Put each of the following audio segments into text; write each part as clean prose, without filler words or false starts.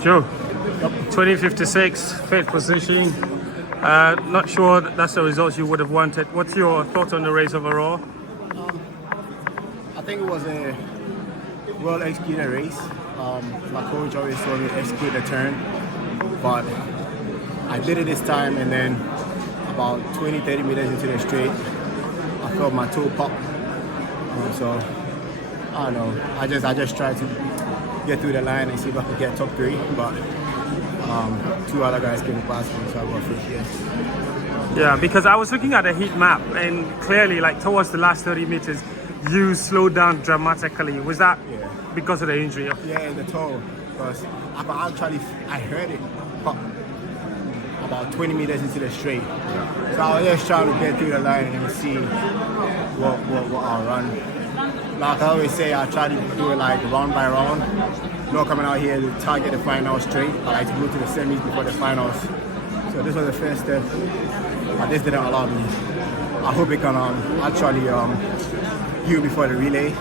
Joe, 2056, fifth position. Not sure that's the results you would have wanted. What's your thoughts on the race overall? I think it was a well executed race. My coach always told me to execute the turn, but I did it this time, and then about 20-30 meters into the straight, I felt my toe pop. So I don't know. I just tried to get through the line and see if I could get top 3, but two other guys came past me, so I got fifth here. Yeah, because I was looking at the heat map, and clearly, like towards the last 30 meters, you slowed down dramatically. Was that because of the injury? Yeah, the toe. Because I heard it pop about 20 meters into the straight. So I was just trying to get through the line and see what I'll run. Like I always say, I try to do it like round by round. Not coming out here to target the final straight. I like to go to the semis before the finals. So this was the first step, but this didn't allow me. I hope it can actually heal before the relay.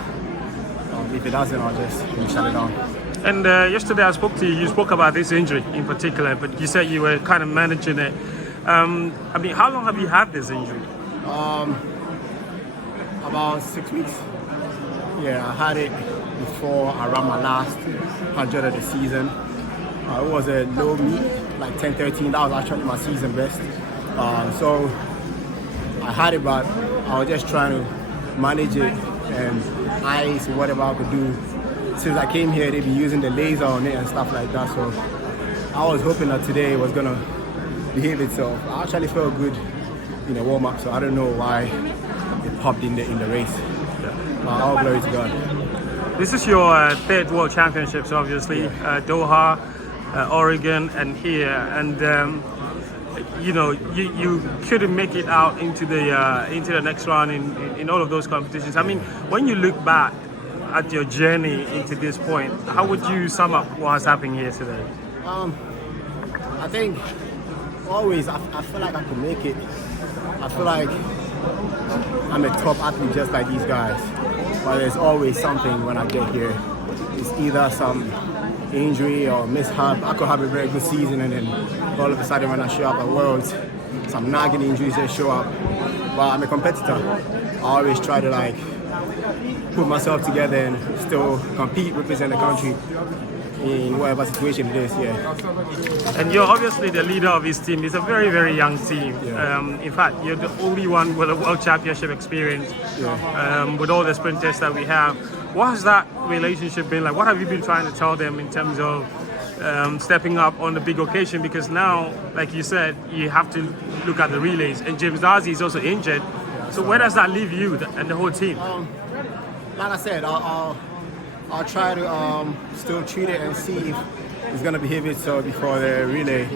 If it doesn't, I'll just shut it down. And yesterday I spoke to you. You spoke about this injury in particular, but you said you were kind of managing it. I mean, how long have you had this injury? About 6 weeks. Yeah, I had it before I ran my last 100 of the season. It was a low meet, like 10:13. That was actually my season best. So I had it, but I was just trying to manage it and ice whatever I could do. Since I came here, they've been using the laser on it and stuff like that. So I was hoping that today it was gonna behave itself. I actually felt good in the warm up, so I don't know why it popped in the race. All glory to God. This is your third World Championships, obviously. Doha, Oregon, and here. And you know, you couldn't make it out into the next round in all of those competitions. I mean, when you look back at your journey into this point, how would you sum up what has happened here today? I think always I feel like I could make it. I feel like I'm a top athlete just like these guys. But there's always something when I get here. It's either some injury or mishap. I could have a very good season and then all of a sudden when I show up at Worlds, some nagging injuries just show up. But I'm a competitor. I always try to like put myself together and still compete, represent the country in whatever situation it is, And you're obviously the leader of his team. It's a very, very young team. In fact, you're the only one with a World Championship experience with all the sprinters that we have. What has that relationship been like? What have you been trying to tell them in terms of stepping up on the big occasion? Because now, like you said, you have to look at the relays. And James Darcy is also injured. So where does that leave you and the whole team? Like I said, I'll try to still treat it and see if it's going to behave itself before the relay.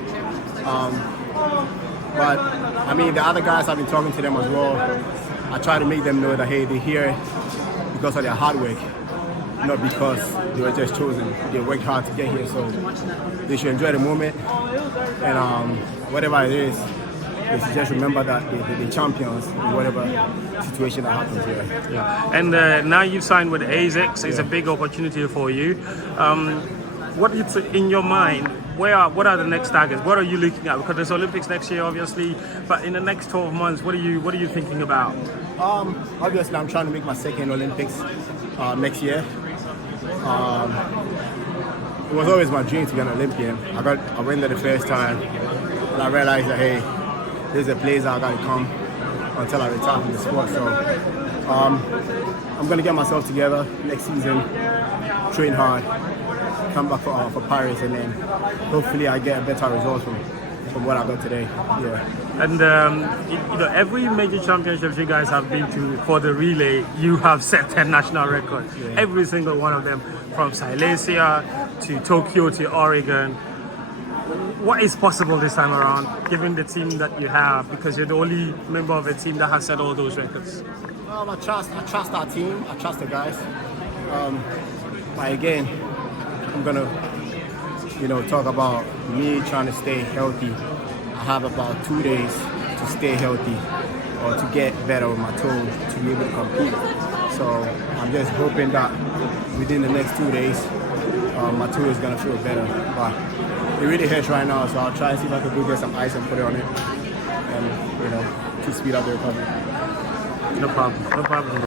But, I mean, the other guys, I've been talking to them as well. I try to make them know that, hey, they're here because of their hard work, not because they were just chosen. They worked hard to get here, so they should enjoy the moment. And whatever it is, they should just remember that they're champions in whatever situation that happens here. And now you've signed with ASICS. It's a big opportunity for you. What is in your mind? What are the next targets? What are you looking at? Because there's Olympics next year, obviously. But in the next 12 months, what are you thinking about? Obviously, I'm trying to make my second Olympics next year. It was always my dream to be an Olympian. I went there the first time, and I realized that hey, there's a place I gotta come until I retire from the sport. So I'm gonna get myself together next season, train hard, come back for Paris, and then hopefully I get a better result from what I got today. And you know, every major championships you guys have been to for the relay, you have set 10 national records. Every single one of them, from Silesia to Tokyo to Oregon. What is possible this time around, given the team that you have, because you're the only member of a team that has set all those records? I trust our team. I trust the guys. But again, I'm gonna, talk about me trying to stay healthy. I have about 2 days to stay healthy or to get better with my toe to be able to compete. So I'm just hoping that within the next 2 days, my toe is gonna feel better. But it really hurts right now, so I'll try and see if I can go get some ice and put it on it, and to speed up the recovery. No problem.